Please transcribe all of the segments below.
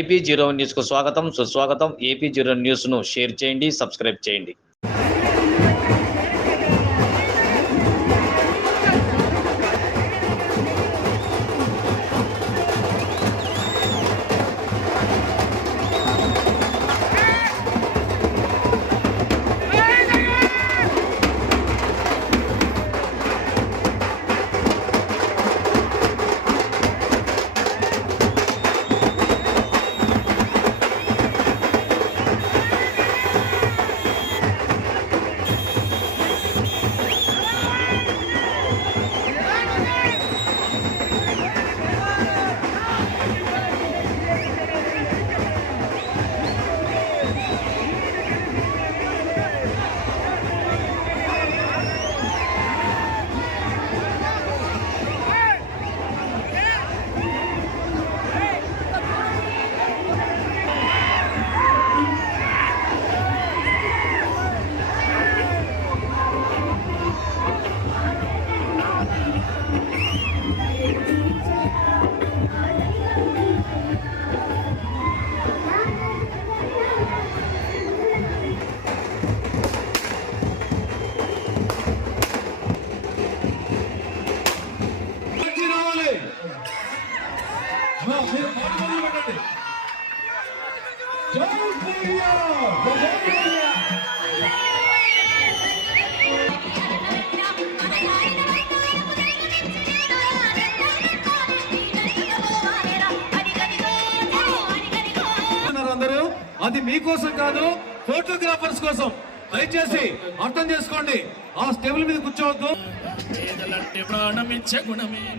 AP zero న్యూస్కు స్వాగతం. సుస్వాగతం. ఏపీ జీరో న్యూస్ను షేర్ చేయండి సబ్స్క్రైబ్ చేయండి. మీరు పెట్టండి. జై శ్రీరామ్! అందరూ అది మీకోసం కాదు ఫోటోగ్రాఫర్స్ కోసం దయచేసి అర్థం చేసుకోండి ఆ స్టేబుల్ మీద కూర్చోవద్దు ప్రాణమిచ్చే గుణమే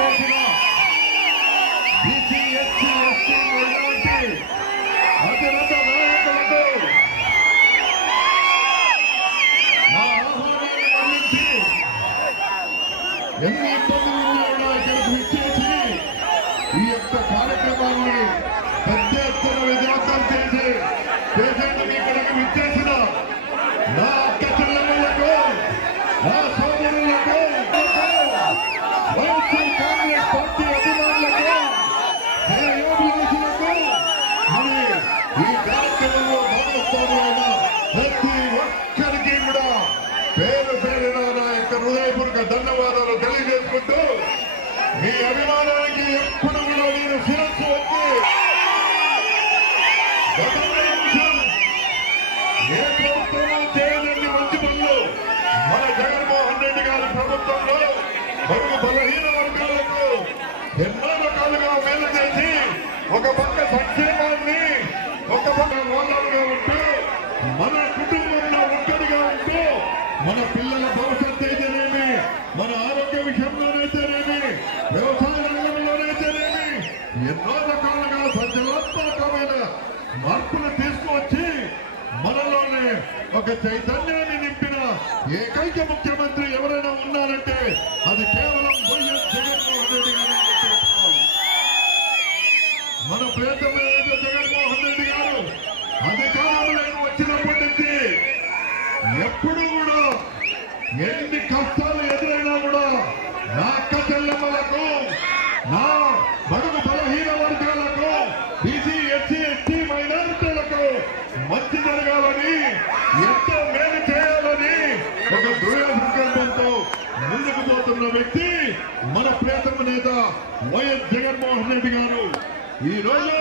ఎన్ని ప్రతి ఒక్కరికి కూడా పేరు పేరున నా యొక్క హృదయపూర్వక ధన్యవాదాలు తెలియజేసుకుంటూ మీ అభిమానానికి ఎప్పుడు కూడా నేను శిరస్సు వచ్చి ఏ ప్రభుత్వమో మంచి పనులు. మన జగన్మోహన్ రెడ్డి గారి ప్రభుత్వంలో బరువు బలహీన వర్గాలకు ఎన్నో రకాలుగా మేలు చేసి ఒక పక్క సంక్షేమాన్ని ఒక పక్క ఎన్నో రకాలుగా సంచలనాత్మకమైన మార్పులు తీసుకువచ్చి మనలోనే ఒక చైతన్యాన్ని నింపిన ఏకైక ముఖ్యమంత్రి ఎవరైనా ఉన్నారంటే అది కేవలం వైఎస్ జగన్మోహన్ రెడ్డి గారు మన ప్రేతమైన జగన్మోహన్ రెడ్డి గారు అధికారంలోకి వచ్చినప్పటి నుంచి ఎప్పుడు కూడా ఎన్ని కష్టాలు మంచి జరగాలని ఎంతో మేలు చేయాలని ఒక దృఢ సంకల్పంతో ముందుకు పోతున్న వ్యక్తి మన ప్రేతమ నేత వైఎస్ జగన్మోహన్ రెడ్డి గారు. ఈ రోజు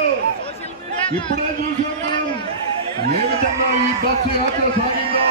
ఇప్పుడే చూసాం మనం. ఏ విధంగా ఈ బస్సు యాత్ర సాగిందో